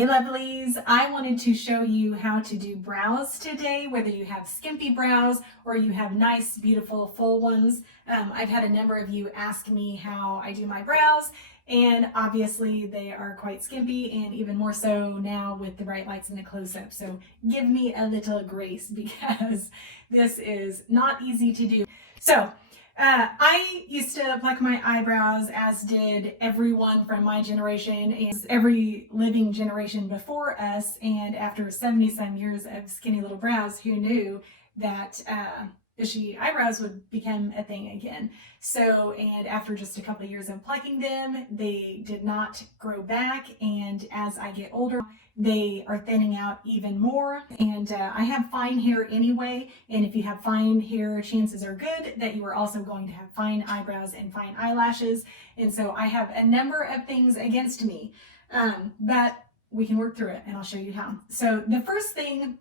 Hey lovelies, I wanted to show you how to do brows today, whether you have skimpy brows or you have nice, beautiful, full ones. I've had a number of you ask me how I do my brows, and obviously they are quite skimpy, and even more so now with the bright lights and the close-up. So give me a little grace because this is not easy to do. So I used to pluck my eyebrows, as did everyone from my generation and every living generation before us. And after 70 some years of skinny little brows, who knew that bushy eyebrows would become a thing again? So, and after just a couple of years of plucking them, they did not grow back. And as I get older, they are thinning out even more. And I have fine hair anyway. And if you have fine hair, chances are good that you are also going to have fine eyebrows and fine eyelashes. And so I have a number of things against me, but we can work through it and I'll show you how. So the first thing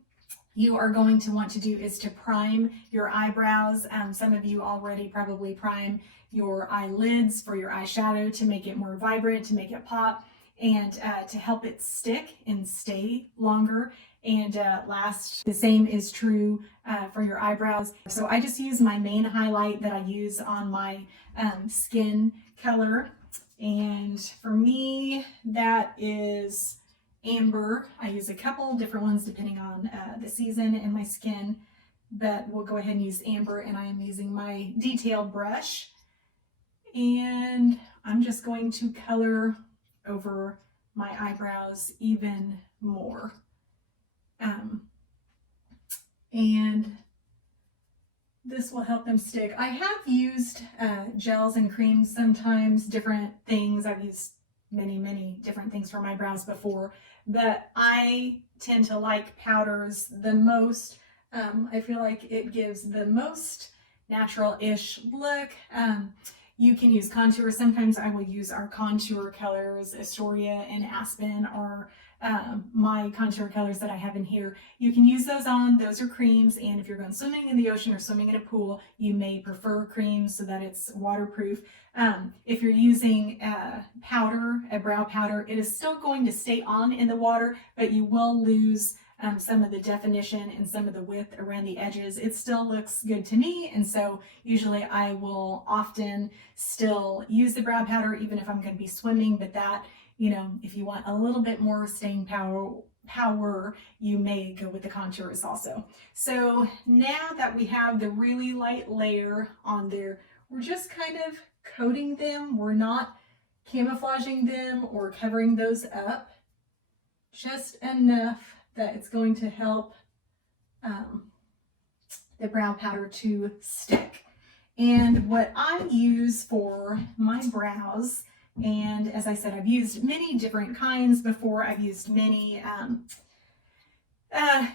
you are going to want to do is to prime your eyebrows. Some of you already probably prime your eyelids for your eyeshadow to make it more vibrant, to make it pop, and to help it stick and stay longer and last. The same is true for your eyebrows. So I just use my main highlight that I use on my skin color. And for me, that is amber. I use a couple different ones depending on the season and my skin, but we'll go ahead and use amber, and I am using my detail brush, and I'm just going to color over my eyebrows even more. And this will help them stick. I have used gels and creams sometimes, different things. I've used many different things for my brows before, but I tend to like powders the most. I feel like it gives the most natural-ish look. You can use contour. Sometimes I will use our contour colors, Astoria and Aspen, or my contour colors that I have in here. You can use those on. Those are creams, and if you're going swimming in the ocean or swimming in a pool, you may prefer creams so that it's waterproof. If you're using powder, a brow powder, it is still going to stay on in the water, but you will lose some of the definition and some of the width around the edges. It still looks good to me, and so usually I will often still use the brow powder even if I'm going to be swimming, but that, you know, if you want a little bit more staying power, you may go with the contours also. So now that we have the really light layer on there, we're just kind of coating them. We're not camouflaging them or covering those up, just enough that it's going to help the brow powder to stick. And what I use for my brows, and as I said, I've used many different kinds before. I've used many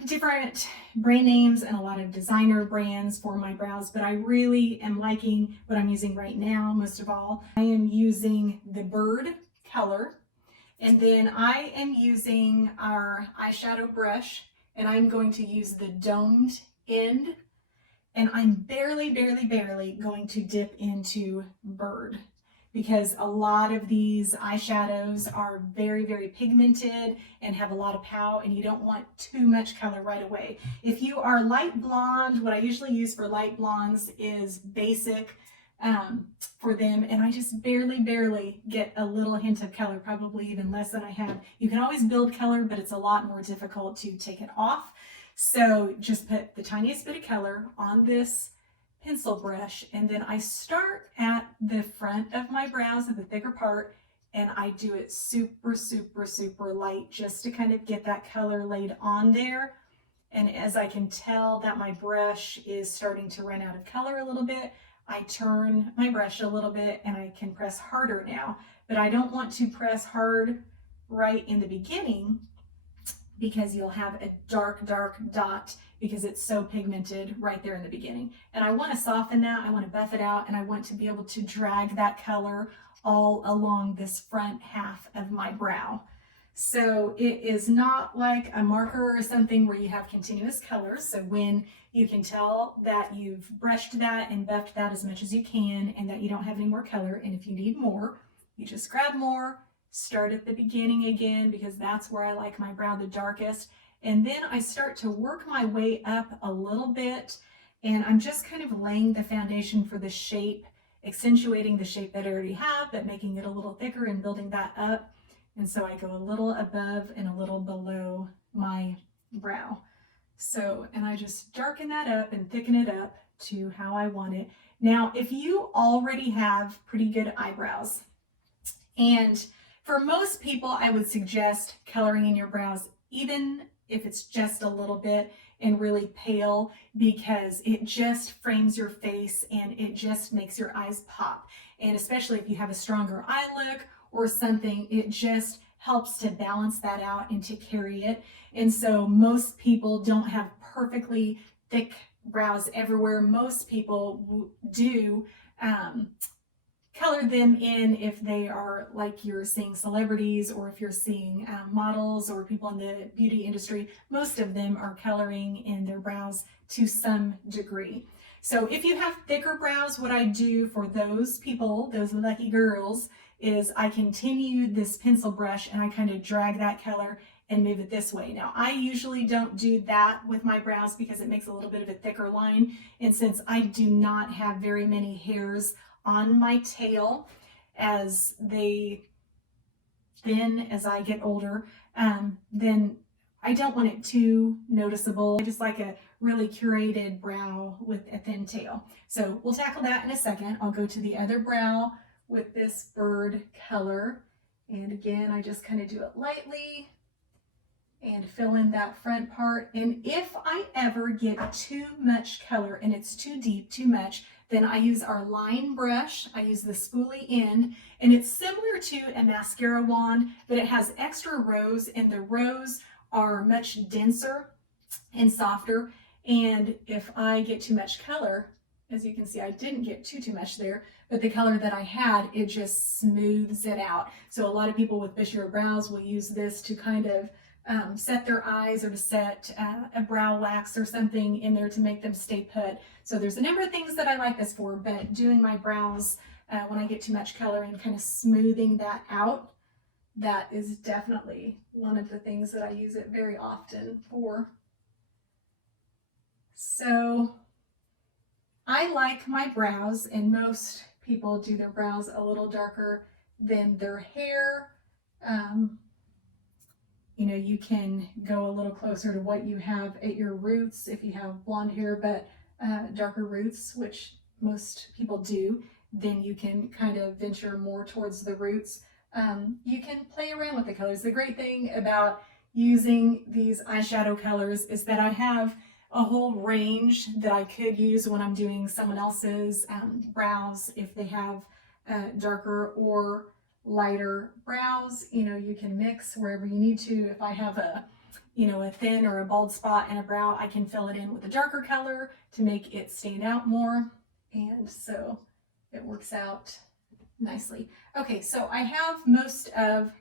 different brand names and a lot of designer brands for my brows, but I really am liking what I'm using right now. Most of all, I am using the Bird color, and then I am using our eyeshadow brush, and I'm going to use the domed end, and I'm barely going to dip into Bird, because a lot of these eyeshadows are very pigmented and have a lot of pow, and you don't want too much color right away. If you are light blonde, what I usually use for light blondes is basic for them, and I just barely get a little hint of color, probably even less than I have. You can always build color, but it's a lot more difficult to take it off. So just put the tiniest bit of color on this pencil brush, and then I start at the front of my brows at the thicker part, and I do it super light just to kind of get that color laid on there. And as I can tell that my brush is starting to run out of color a little bit, I turn my brush a little bit and I can press harder now, but I don't want to press hard right in the beginning because you'll have a dark dot because it's so pigmented right there in the beginning. And I want to soften that, I want to buff it out, and I want to be able to drag that color all along this front half of my brow. So it is not like a marker or something where you have continuous color. So when you can tell that you've brushed that and buffed that as much as you can and that you don't have any more color, and if you need more, you just grab more, start at the beginning again because that's where I like my brow the darkest. And then I start to work my way up a little bit, and I'm just kind of laying the foundation for the shape, accentuating the shape that I already have, but making it a little thicker and building that up. And so I go a little above and a little below my brow. So, and I just darken that up and thicken it up to how I want it. Now, if you already have pretty good eyebrows, and for most people, I would suggest coloring in your brows, even if it's just a little bit and really pale, because it just frames your face and it just makes your eyes pop. And especially if you have a stronger eye look or something, it just helps to balance that out and to carry it. And so most people don't have perfectly thick brows everywhere. Most people do color them in if they are like you're seeing celebrities, or if you're seeing models or people in the beauty industry. Most of them are coloring in their brows to some degree. So if you have thicker brows, what I do for those people, those lucky girls, is I continue this pencil brush and I kind of drag that color and move it this way. Now, I usually don't do that with my brows because it makes a little bit of a thicker line. And since I do not have very many hairs on my tail, as they thin as I get older, then I don't want it too noticeable. I just like a really curated brow with a thin tail. So we'll tackle that in a second. I'll go to the other brow with this bird color. And again, I just kind of do it lightly and fill in that front part. And if I ever get too much color and it's too deep, too much, then I use our line brush. I use the spoolie end, and it's similar to a mascara wand, but it has extra rows, and the rows are much denser and softer. And if I get too much color, as you can see, I didn't get too much there, but the color that I had, it just smooths it out. So a lot of people with bushier brows will use this to kind of set their eyes, or to set a brow wax or something in there to make them stay put. So there's a number of things that I like this for, but doing my brows when I get too much color and kind of smoothing that out, that is definitely one of the things that I use it very often for. So I like my brows, and most people do their brows a little darker than their hair. You know, you can go a little closer to what you have at your roots if you have blonde hair, but darker roots, which most people do, then you can kind of venture more towards the roots. You can play around with the colors. The great thing about using these eyeshadow colors is that I have a whole range that I could use when I'm doing someone else's brows. If they have darker or lighter brows, you know, you can mix wherever you need to. If I have a, you know, a thin or a bald spot in a brow, I can fill it in with a darker color to make it stand out more. And so it works out nicely. Okay, so I have most of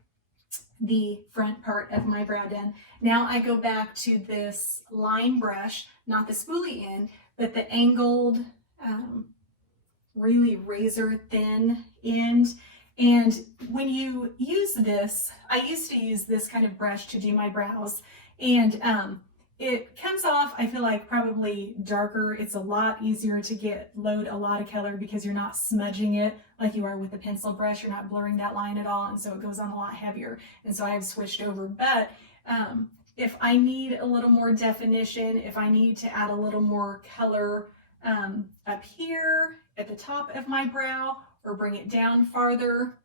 the front part of my brow done. Now I go back to this line brush, not the spoolie end, but the angled, really razor thin end. And when you use this, I used to use this kind of brush to do my brows, and it comes off, I feel like, probably darker. It's a lot easier to load a lot of color because you're not smudging it like you are with the pencil brush. You're not blurring that line at all, and so it goes on a lot heavier. And so I have switched over. But if I need a little more definition, if I need to add a little more color up here at the top of my brow, or bring it down farther,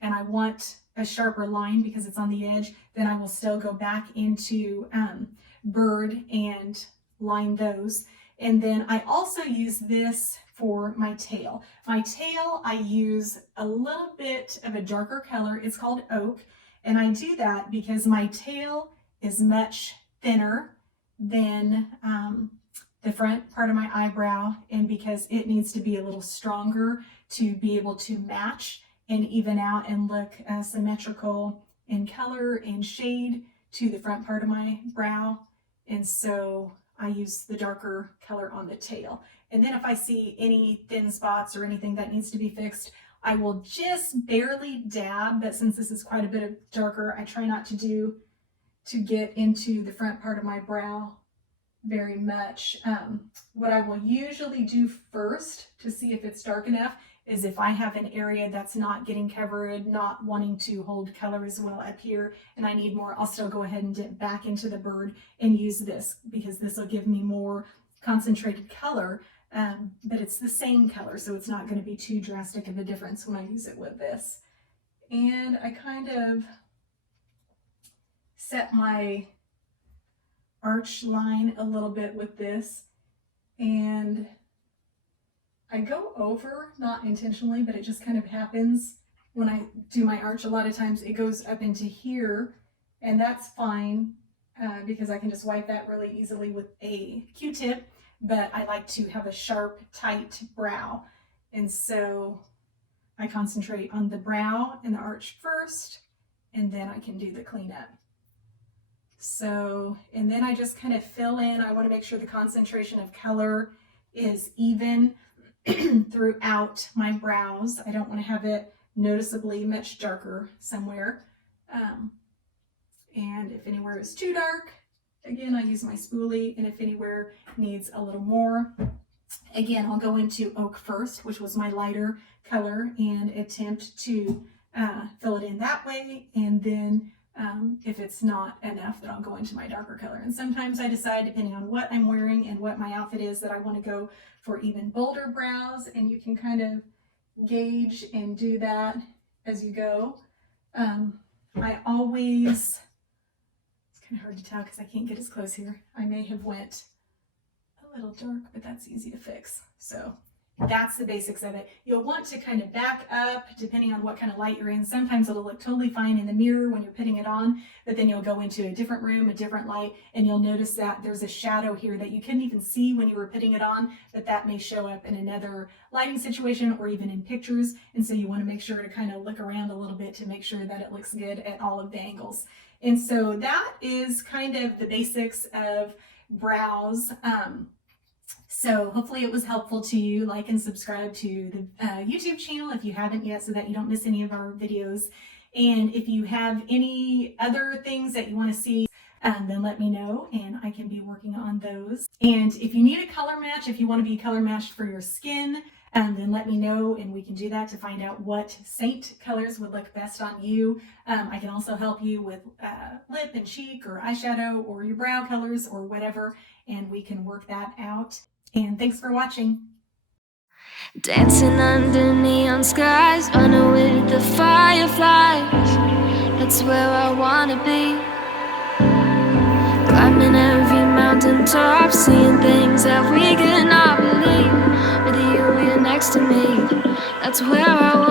and I want a sharper line because it's on the edge, then I will still go back into bird and line those. And then I also use this for my tail. My tail, I use a little bit of a darker color. It's called oak. And I do that because my tail is much thinner than the front part of my eyebrow, and because it needs to be a little stronger to be able to match and even out and look symmetrical in color and shade to the front part of my brow. And so I use the darker color on the tail. And then if I see any thin spots or anything that needs to be fixed, I will just barely dab, but since this is quite a bit of darker, I try not to get into the front part of my brow very much. What I will usually do first to see if it's dark enough is if I have an area that's not getting covered, not wanting to hold color as well up here, and I need more, I'll still go ahead and dip back into the bird and use this, because this will give me more concentrated color, but it's the same color, so it's not going to be too drastic of a difference when I use it with this. And I kind of set my arch line a little bit with this, and I go over, not intentionally, but it just kind of happens when I do my arch. A lot of times it goes up into here, and that's fine because I can just wipe that really easily with a Q-tip, but I like to have a sharp, tight brow, and so I concentrate on the brow and the arch first, and then I can do the cleanup. So, and then I just kind of fill in. I want to make sure the concentration of color is even throughout my brows. I don't want to have it noticeably much darker somewhere. And if anywhere is too dark, again, I use my spoolie, and if anywhere needs a little more, again, I'll go into Oak first, which was my lighter color, and attempt to fill it in that way, and then if it's not enough, then I'll go into my darker color. And sometimes I decide, depending on what I'm wearing and what my outfit is, that I want to go for even bolder brows, and you can kind of gauge and do that as you go. I always, it's kind of hard to tell because I can't get as close here. I may have went a little dark, but that's easy to fix. So that's the basics of it. You'll want to kind of back up depending on what kind of light you're in. Sometimes it'll look totally fine in the mirror when you're putting it on, but then you'll go into a different room, a different light, and you'll notice that there's a shadow here that you couldn't even see when you were putting it on, but that may show up in another lighting situation or even in pictures. And so you want to make sure to kind of look around a little bit to make sure that it looks good at all of the angles. And so that is kind of the basics of brows. So hopefully it was helpful to you. Like and subscribe to the YouTube channel if you haven't yet, so that you don't miss any of our videos. And if you have any other things that you want to see, then let me know and I can be working on those. And if you need a color match, if you want to be color matched for your skin, then let me know and we can do that to find out what Seint colors would look best on you. I can also help you with lip and cheek or eyeshadow or your brow colors or whatever, and we can work that out. And thanks for watching. Dancing under neon skies, running with the fireflies. That's where I wanna be. Climbing every mountain top, seeing things that we cannot believe. With you, you're next to me. That's where I